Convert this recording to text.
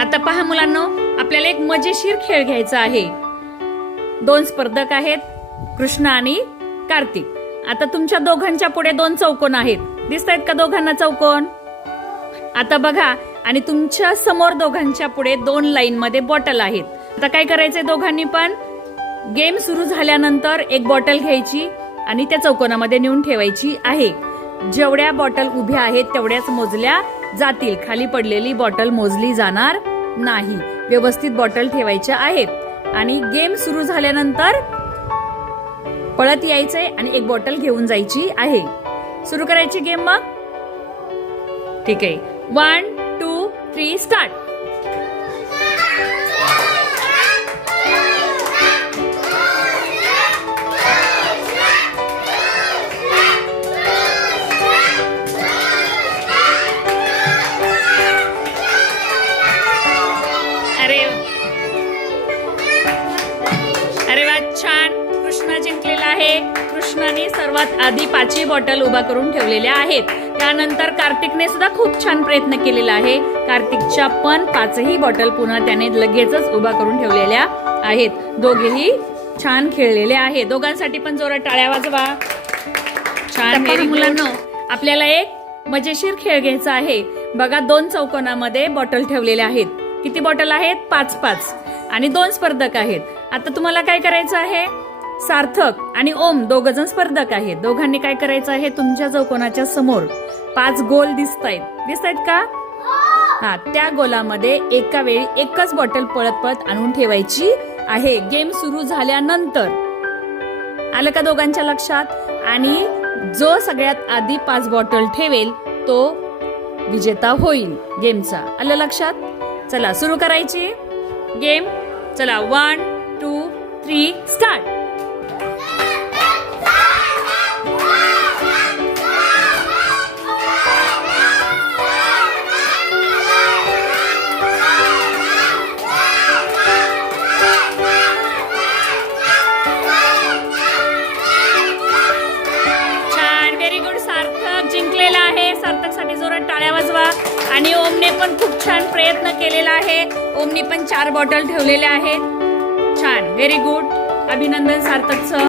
आता पहा मुलांनो, आपल्याला एक मजेशीर खेळ घ्यायचा आहे। दोन स्पर्धक आहेत, कृष्ण आणि कार्तिक। आता तुमच्या दोघांच्या पुढे दोन चौकोन आहेत, दिसतायत का दोघांना चौकोन? आता बघा, आणि तुमच्या समोर दोघांच्या पुढे दोन लाईन मध्ये बॉटल आहेत। आता काय करायचंय दोघांनी पण, गेम सुरू झाल्यानंतर एक बॉटल घ्यायची आणि त्या चौकोनामध्ये नेऊन ठेवायची आहे। जेवढ्या बॉटल उभ्या आहेत तेवढ्याच मोजल्या जातील, खाली पडलेली बॉटल मोजली जाणार नाही। व्यवस्थित बॉटल ठेवायच्या आहेत आणि गेम सुरू झाल्यानंतर पळत यायचंय आणि एक बॉटल घेऊन जायची आहे। सुरू करायची गेम मग, ठीक आहे। 1 2 3 स्टार्ट। अरे वा, छान, कृष्णा जिंकलेला आहे। कृष्णाने सर्वात आधी 5 बॉटल उभा करून ठेवलेल्या आहेत। त्यानंतर कार्तिकने सुद्धा खूप छान प्रयत्न केलेला आहे। कार्तिकच्या पण 5 बॉटल पुन्हा त्याने लगेचच उभा करून ठेवलेल्या आहेत। दोघेही छान खेळलेले आहेत। दोघांसाठी पण जोरात टाळ्या वाजवा। छान मुलांनो, आपल्याला एक मजेशीर खेळ घ्यायचा आहे। बघा, दोन चौकोनामध्ये बॉटल ठेवलेल्या आहेत। किती बॉटल आहेत? 5 आणि दोन स्पर्धक आहेत। आता तुम्हाला काय करायचं आहे, सार्थक आणि ओम दोघजण स्पर्धक आहेत। दोघांनी काय करायचं आहे, तुमच्या चौकोनाच्या समोर 5 गोल दिसतायत का? हा, त्या गोलामध्ये एका वेळी एकच बॉटल पळत पळत आणून ठेवायची आहे। गेम सुरू झाल्यानंतर आलं का दोघांच्या लक्षात? आणि जो सगळ्यात आधी 5 बॉटल ठेवेल तो विजेता होईल गेमचा। आलं लक्षात? चला सुरू करायची गेम। चला 1 2 3 स्टार्ट। छान, व्हेरी गुड। सार्थक जिंकलेला आहे। सार्थकसाठी जोरात टाळ्या वाजवा। आणि ओमने पण खूप छान प्रयत्न केलेला आहे। ओमने पण 4 बॉटल ठेवलेल्या आहेत। छान, व्हेरी गुड, अभिनंदन सार्थकचं।